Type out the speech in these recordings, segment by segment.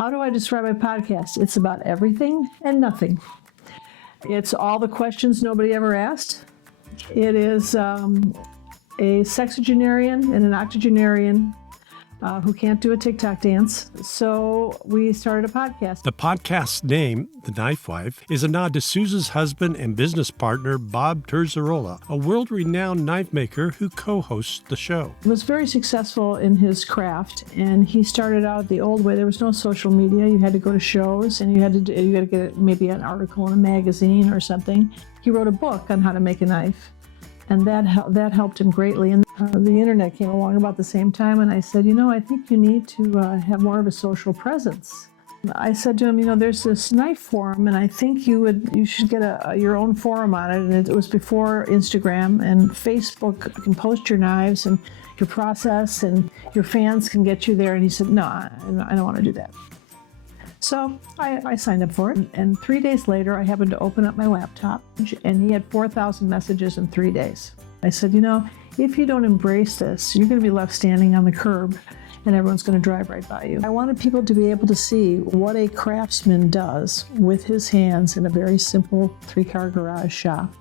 How do I describe my podcast? It's about everything and nothing. It's all the questions nobody ever asked. It is a sexagenarian and an octogenarian who can't do a TikTok dance. So we started a podcast. The podcast's name, The Knife Wife, is a nod to Suz's husband and business partner, Bob Terzuola, a world-renowned knife maker who co-hosts the show. He was very successful in his craft, and he started out the old way. There was no social media. You had to go to shows, and you had to get maybe an article in a magazine or something. He wrote a book on how to make a knife, and that helped him greatly. And the internet came along about the same time, and I said, I think you need to have more of a social presence. I said to him, there's this knife forum, and I think you should get your own forum on it. And it was before Instagram and Facebook. You can post your knives and your process, and your fans can get you there. And he said, no, I don't want to do that. So I signed up for it, and 3 days later, I happened to open up my laptop, and he had 4,000 messages in 3 days. I said, if you don't embrace this, you're going to be left standing on the curb, and everyone's going to drive right by you. I wanted people to be able to see what a craftsman does with his hands in a very simple 3-car garage shop.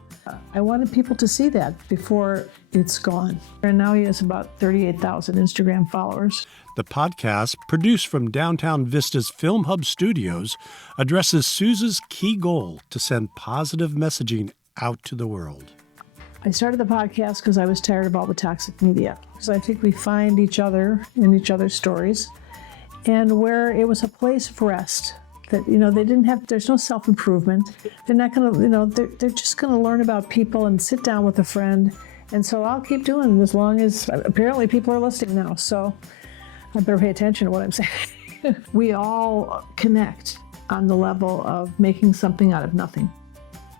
I wanted people to see that before it's gone. And now he has about 38,000 Instagram followers. The podcast, produced from downtown Vista's Film Hub Studios, addresses Suz's key goal to send positive messaging out to the world. I started the podcast because I was tired of all the toxic media. Because I think we find each other in each other's stories, and where it was a place of rest. That, they didn't have, there's no self-improvement. They're not going to, they're just going to learn about people and sit down with a friend. And so I'll keep doing it as long as, apparently people are listening now. So I better pay attention to what I'm saying. We all connect on the level of making something out of nothing,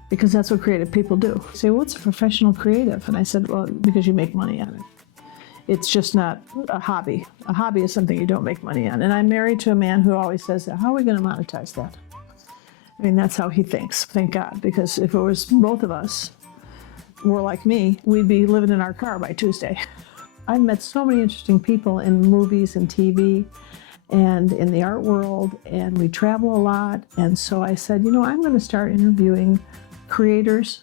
because that's what creative people do. They say, well, what's a professional creative? And I said, well, because you make money on it. It's just not a hobby. A hobby is something you don't make money on. And I'm married to a man who always says, how are we going to monetize that? I mean, that's how he thinks, thank God, because if it was both of us were like me, we'd be living in our car by Tuesday. I've met so many interesting people in movies and TV and in the art world, and we travel a lot. And so I said, I'm going to start interviewing creators,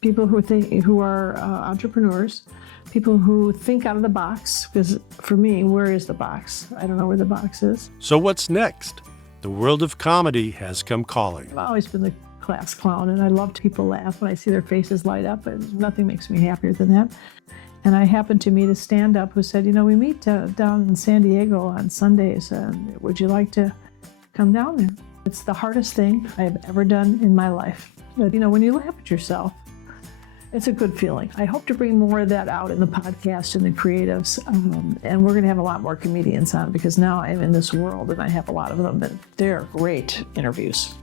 people who are entrepreneurs, people who think out of the box, because for me, where is the box? I don't know where the box is. So what's next? The world of comedy has come calling. I've always been the class clown, and I love people laugh when I see their faces light up, and nothing makes me happier than that. And I happened to meet a stand-up who said, we meet down in San Diego on Sundays, and would you like to come down there? It's the hardest thing I've ever done in my life. But, when you laugh at yourself, it's a good feeling. I hope to bring more of that out in the podcast and the creatives. And we're going to have a lot more comedians on, because now I'm in this world and I have a lot of them, and they're great interviews.